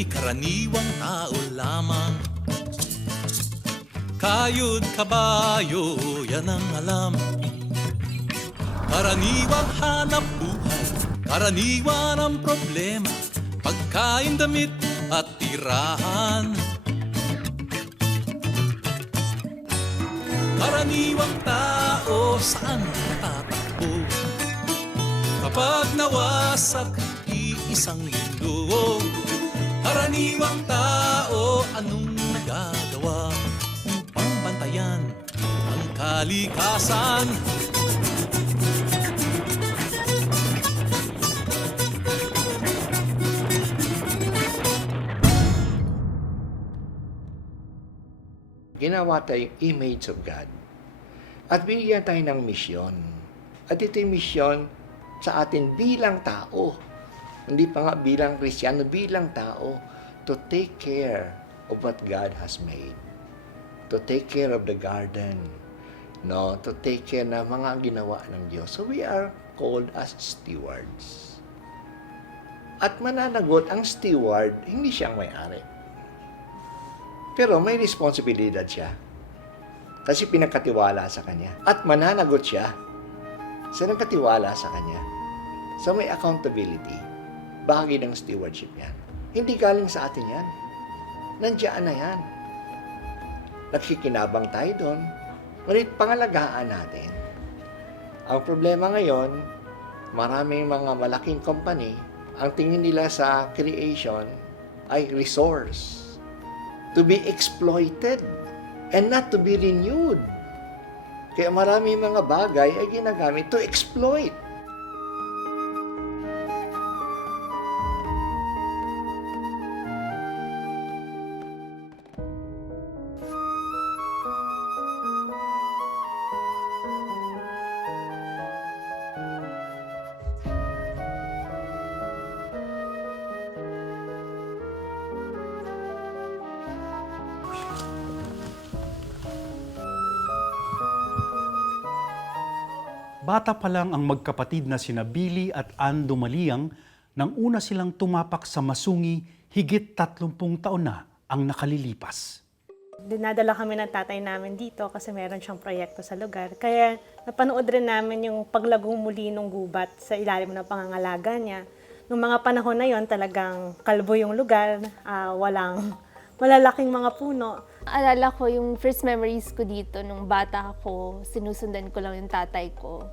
Ako'y karaniwang tao lamang. Kayod kabayo, yan ang alam. Karaniwang hanap buhay, karaniwan ang problema. Pagkain, damit at tirahan. Karaniwang tao, saan tatakbo? Kapag nawasak iisang mundo. Karaniwang tao, anong nagagawa upang bantayan ang kalikasan? Ginawa tayong image of God. At binigyan tayo ng misyon. At ito'y misyon sa atin bilang tao. Hindi pa nga bilang Kristiyano, bilang tao. To take care of what God has made. To take care of the garden. No? To take care ng mga ginawa ng Diyos. So we are called as stewards. At mananagot ang steward, hindi siyang may-ari. Pero may responsibilidad siya. Kasi pinagkatiwala sa kanya. At mananagot siya sa nagkatiwala sa kanya. So may accountability. Bahagi ng stewardship yan. Hindi galing sa atin yan. Nandiyan na yan. Nagkikinabang tayo doon. Ngunit pangalagaan natin. Ang problema ngayon, maraming mga malaking company, ang tingin nila sa creation ay resource. To be exploited and not to be renewed. Kaya marami mga bagay ay ginagamit to exploit. Bata pa lang ang magkapatid na sina Billy at Ann Dumaliang nang una silang tumapak sa Masungi, higit 30 taon na ang nakalilipas. Dinadala kami ng tatay namin dito kasi meron siyang proyekto sa lugar. Kaya napanood rin namin yung paglago muli ng gubat sa ilalim ng pangangalaga niya. Noong mga panahon na yon, talagang kalbo yung lugar, walang malalaking mga puno. Alala ko yung first memories ko dito nung bata ako, sinusundan ko lang yung tatay ko,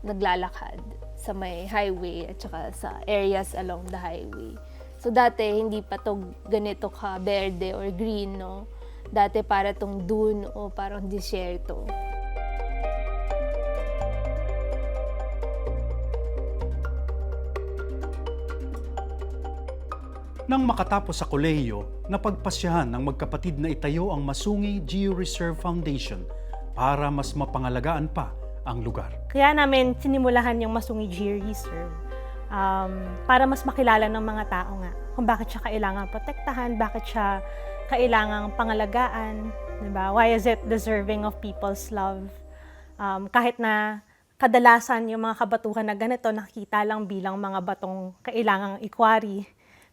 naglalakad sa may highway at saka sa areas along the highway. So dati hindi pa to ganito ka berde or green, no? Dati para tong dune o parang disyerto. Nang makatapos sa kolehiyo, napagpasyahan ng magkapatid na itayo ang Masungi Geo-Reserve Foundation para mas mapangalagaan pa ang lugar. Kaya namin sinimulahan yung Masungi Geo-Reserve para mas makilala ng mga tao nga kung bakit siya kailangan protektahan, bakit siya kailangang pangalagaan, diba? Why is it deserving of people's love? Kahit na kadalasan yung mga kabatuhan na ganito nakikita lang bilang mga batong kailangang ikwari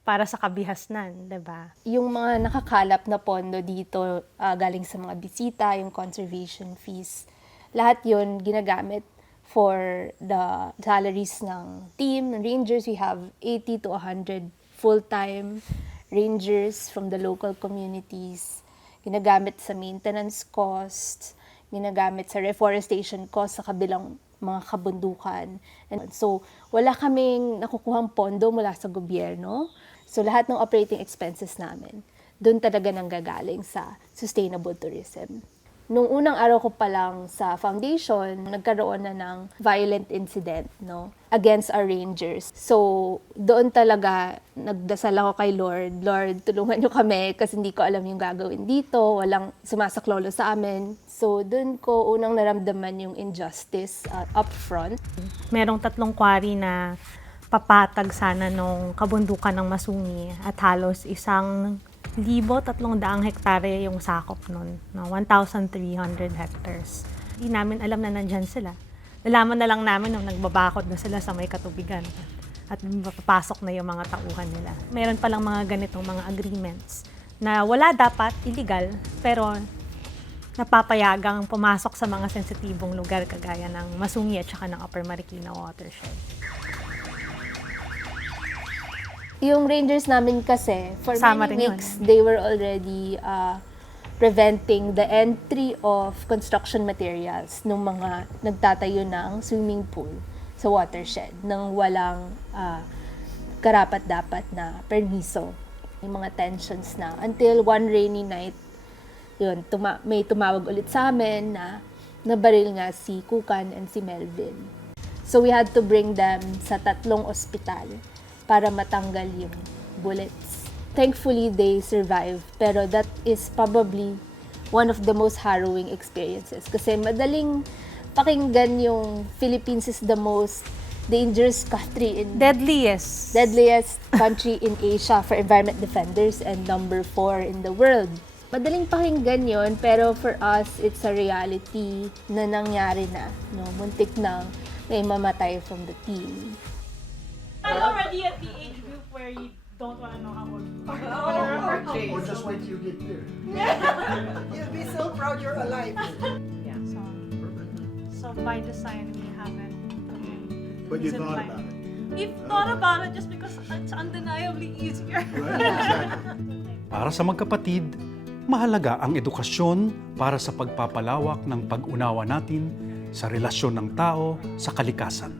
para sa kabihasnan, diba? Yung mga nakakalap na pondo dito galing sa mga bisita, yung conservation fees, lahat yun ginagamit for the salaries ng team, ng rangers. We have 80 to 100 full-time rangers from the local communities. Ginagamit sa maintenance costs, ginagamit sa reforestation costs sa kabilang mga kabundukan. And so, wala kaming nakukuhang pondo mula sa gobyerno. So, lahat ng operating expenses namin, doon talaga nanggagaling sa sustainable tourism. Nung unang araw ko pa lang sa foundation, nagkaroon na ng violent incident, no, against our rangers. So, doon talaga nagdasal ako kay Lord, Lord, tulungan niyo kami kasi hindi ko alam yung gagawin dito, walang sumasaklolo sa amin. So, doon ko unang naramdaman yung injustice up front. Merong 3 quarry na papatag sana nung kabundukan ng Masungi at halos 1,300 hektare yung sakop nun, no? 1,300 hectares. Hindi namin alam na nandyan sila. Nalaman na lang namin nung nagbabakod na sila sa may katubigan. at mapapasok na yung mga tauhan nila. Meron palang mga ganitong mga agreements na wala dapat, illegal, pero napapayagang pumasok sa mga sensitibong lugar kagaya ng Masungi at saka ng Upper Marikina watershed. Yung rangers namin kasi, for Sama many rin yun. weeks, they were already preventing the entry of construction materials ng mga nagtatayo ng swimming pool sa watershed nang walang karapat-dapat na permiso. Yung mga tensions na until one rainy night, yun, may tumawag ulit sa amin na nabaril nga si Kukan and si Melvin. So we had to bring them sa 3 ospital para matanggal yung bullets. Thankfully, they survived, pero that is probably one of the most harrowing experiences. Kasi madaling pakinggan yung Philippines is the most dangerous country in Deadliest. country in Asia for environment defenders and number 4 in the world. Madaling pakinggan yon, pero for us, it's a reality na nangyari na. No? Muntik nang may mamatay from the team. I'm already at the age group where you don't want to know how old you are. Or just wait till you get there. You'll be so proud you're alive. Yeah, so by design, we haven't. But you isn't thought like- about it. We've thought about it just because it's undeniably easier. Right? Exactly. Para sa magkapatid, mahalaga ang edukasyon para sa pagpapalawak ng pag-unawa natin sa relasyon ng tao sa kalikasan.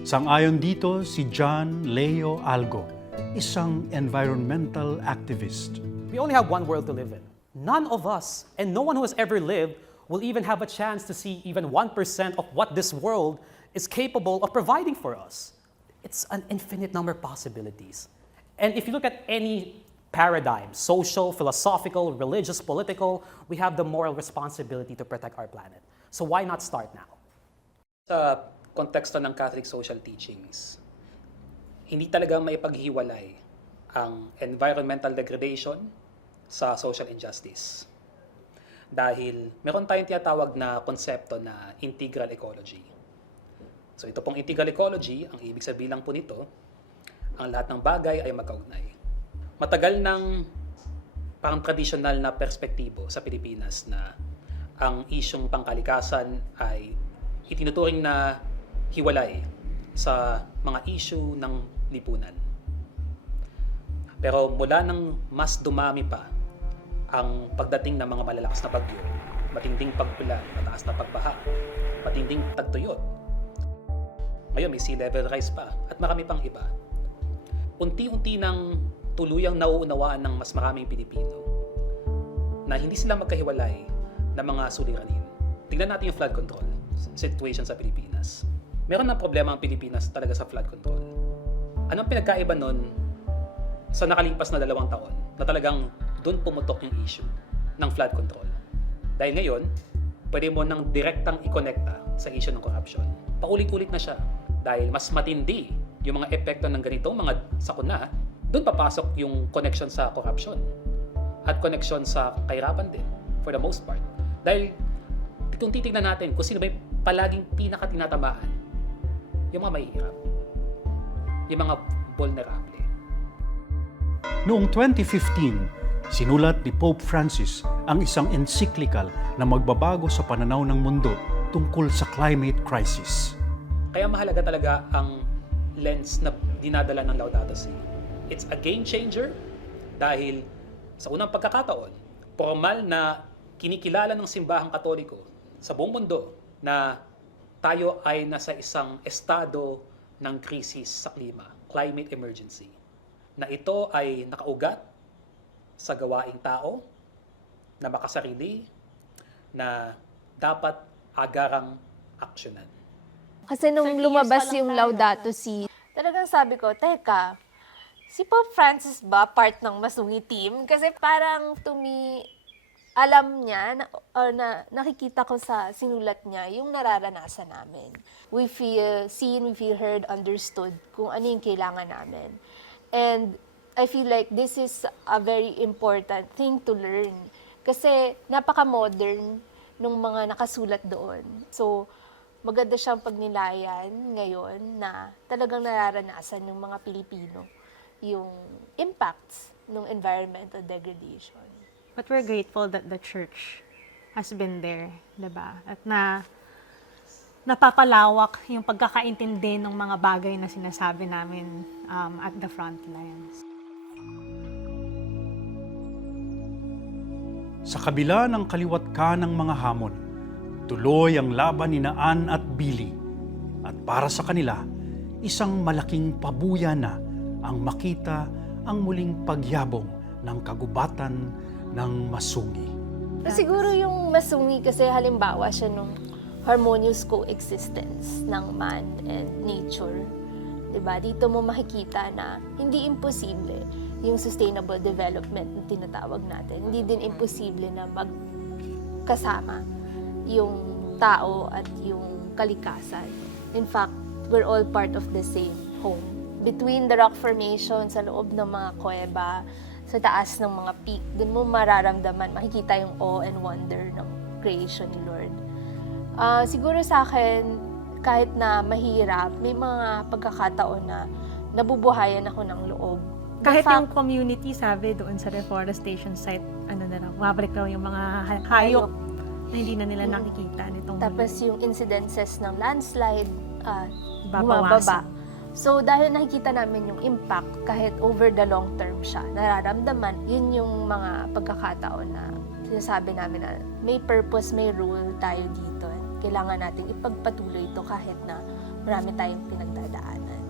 Sang-ayon dito si John Leo Algo, isang environmental activist. We only have one world to live in. None of us, and no one who has ever lived, will even have a chance to see even 1% of what this world is capable of providing for us. It's an infinite number of possibilities. And if you look at any paradigm, social, philosophical, religious, political, we have the moral responsibility to protect our planet. So why not start now? Sa konteksto ng Catholic social teachings, hindi talaga maipaghiwalay ang environmental degradation sa social injustice. Dahil meron tayong tinatawag na konsepto na integral ecology. So ito pong integral ecology, ang ibig sabihin lang po nito, ang lahat ng bagay ay magkaugnay. Matagal ng parang tradisyonal na perspektibo sa Pilipinas na ang isyong pangkalikasan ay itinuturing na hiwalay sa mga issue ng lipunan. Pero mula nang mas dumami pa ang pagdating ng mga malalakas na bagyo, matinding pag-ulan, mataas na pagbaha, matinding tagtuyot, ngayon may sea level rise pa at marami pang iba, unti-unti nang tuluyang nauunawaan ng mas maraming Pilipino na hindi sila magkahiwalay ng mga suliranin. Tingnan natin yung flood control situation sa Pilipinas. Meron ng problema ang Pilipinas talaga sa flood control. Anong pinagkaiba nun sa nakalipas na 2 taon na talagang doon pumutok yung issue ng flood control? Dahil ngayon, pwede mo nang direktang i-connecta sa issue ng corruption. Paulit-ulit na siya dahil mas matindi yung mga epekto ng ganitong mga sakuna, doon papasok yung connection sa corruption at connection sa kahirapan din for the most part. Dahil kung titignan natin kung sino ba yung palaging pinaka-tinatamaan, yung mga mahihirap, yung mga vulnerable. Noong 2015, sinulat ni Pope Francis ang isang encyclical na magbabago sa pananaw ng mundo tungkol sa climate crisis. Kaya mahalaga talaga ang lens na dinadala ng Laudato Si. It's a game changer dahil sa unang pagkakataon, formal na kinikilala ng simbahang Katoliko sa buong mundo na tayo ay nasa isang estado ng krisis sa klima, climate emergency, na ito ay nakaugat sa gawaing tao na makasarili na dapat agarang aksyonan. Kasi nung 30 years lumabas pa lang yung tayo. Laudato Si, talagang sabi ko, teka, si Pope Francis ba part ng Masungi team? Kasi parang to me, alam niya, nakikita ko sa sinulat niya, yung nararanasan namin. We feel seen, we feel heard, understood kung ano yung kailangan namin. And I feel like this is a very important thing to learn. Kasi napaka-modern nung mga nakasulat doon. So, maganda siyang pagnilayan ngayon na talagang nararanasan ng mga Pilipino yung impacts ng environmental degradation. But we're grateful that the church has been there, diba? At napapalawak yung pagkakaintindi ng mga bagay na sinasabi namin at the front lines. Sa kabila ng kaliwat kanang mga hamon, tuloy ang laban ni Ann at Billy. At para sa kanila, isang malaking pabuya na ang makita ang muling pagyabong ng kagubatan ng Masungi. Siguro yung Masungi kasi halimbawa siya nung harmonious coexistence ng man and nature. Diba? Dito mo makikita na hindi imposible yung sustainable development na tinatawag natin. Hindi din imposible na magkasama yung tao at yung kalikasan. In fact, we're all part of the same home. Between the rock formation, sa loob ng mga kuweba, sa taas ng mga peak, dun mo mararamdaman, makikita yung awe and wonder ng creation ni Lord. Siguro sa akin, kahit na mahirap, may mga pagkakataon na nabubuhayan ako ng loob. Kahit In fact, yung community, sabi doon sa reforestation site, mabalik daw yung mga hayop na hindi na nila nakikita nitong tapos yung incidences ng landslide, babawasan. bumababa. So, dahil nakikita namin yung impact, kahit over the long term siya, nararamdaman, yun yung mga pagkakataon na sinasabi namin na may purpose, may role tayo dito. Kailangan natin ipagpatuloy ito kahit na marami tayong pinagdadaanan.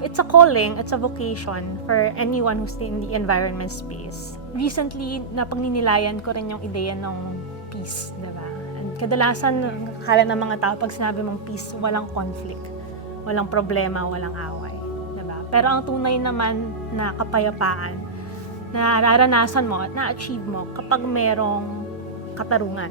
It's a calling, it's a vocation for anyone who's in the environment space. Recently, napagninilayan ko rin yung ideya ng peace, diba? And kadalasan, akala ng mga tao, pag sinabi mong peace, walang conflict, walang problema, walang away, diba? Pero ang tunay naman na kapayapaan, na nararanasan mo at na-achieve mo kapag merong katarungan.